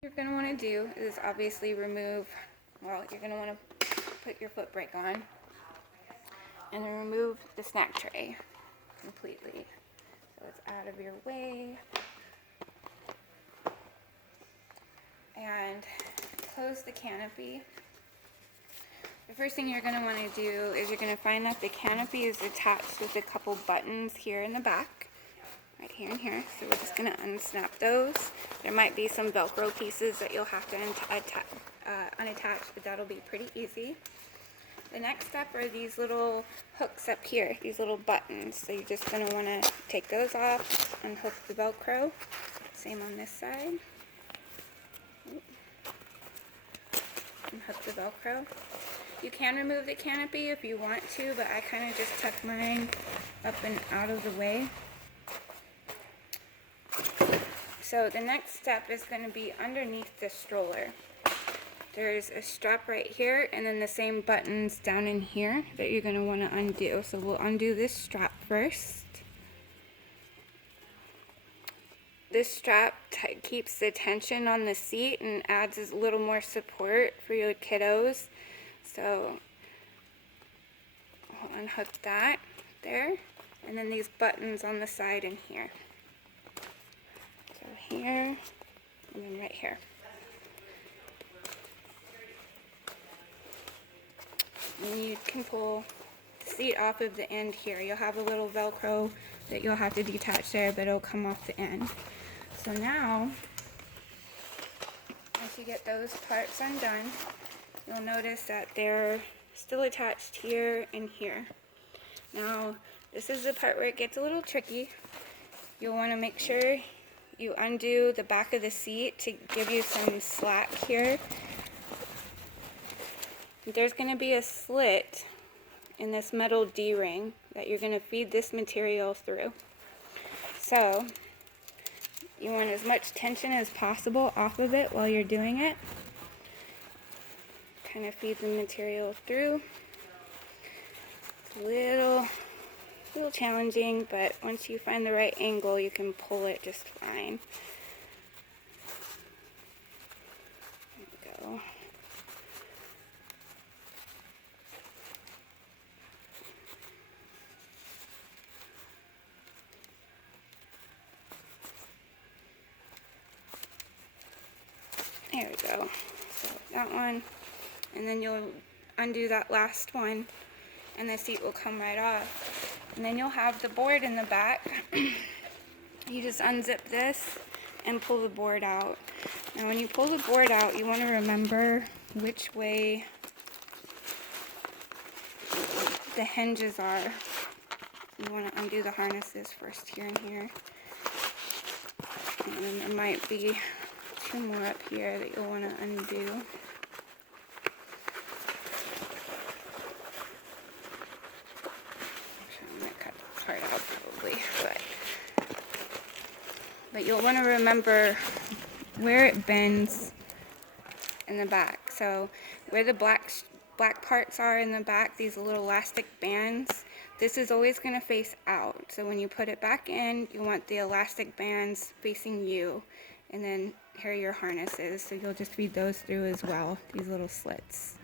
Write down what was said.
What you're going to want to do is obviously remove, well, you're going to want to put your foot brake on and then remove the snack tray completely so it's out of your way, and close the canopy. The first thing you're going to want to do is you're going to find that the canopy is attached with a couple buttons here in the back, right here and here. So we're just going to unsnap those. There might be some Velcro pieces that you'll have to unattach, but that'll be pretty easy. The next step are these little hooks up here, these little buttons. So you're just going to want to take those off, unhook the Velcro. Same on this side. Unhook the Velcro. You can remove the canopy if you want to, but I kind of just tuck mine up and out of the way. So the next step is going to be underneath the stroller. There's a strap right here and then the same buttons down in here that you're going to want to undo. So we'll undo this strap first. This strap keeps the tension on the seat and adds a little more support for your kiddos. So I'll unhook that there, and then these buttons on the side and here. So here, and then right here. And you can pull the seat off of the end here. You'll have a little Velcro that you'll have to detach there, but it'll come off the end. So now, once you get those parts undone, you'll notice that they're still attached here and here. Now, this is the part where it gets a little tricky. You'll want to make sure you undo the back of the seat to give you some slack here. There's going to be a slit in this metal D-ring that you're going to feed this material through. So, you want as much tension as possible off of it while you're doing it. Kind of feed the material through. It's a little challenging, but once you find the right angle, you can pull it just fine. There we go. There we go. So that one, and then you'll undo that last one, and the seat will come right off. And then you'll have the board in the back. You just unzip this and pull the board out. Now when you pull the board out, you want to remember which way the hinges are. You want to undo the harnesses first here and here. And then there might be two more up here that you'll want to undo. I might cut this part out probably, but you'll want to remember where it bends in the back. So where the black parts are in the back, these little elastic bands, this is always going to face out. So when you put it back in, you want the elastic bands facing you, and then here are your harnesses. So you'll just feed those through as well, these little slits.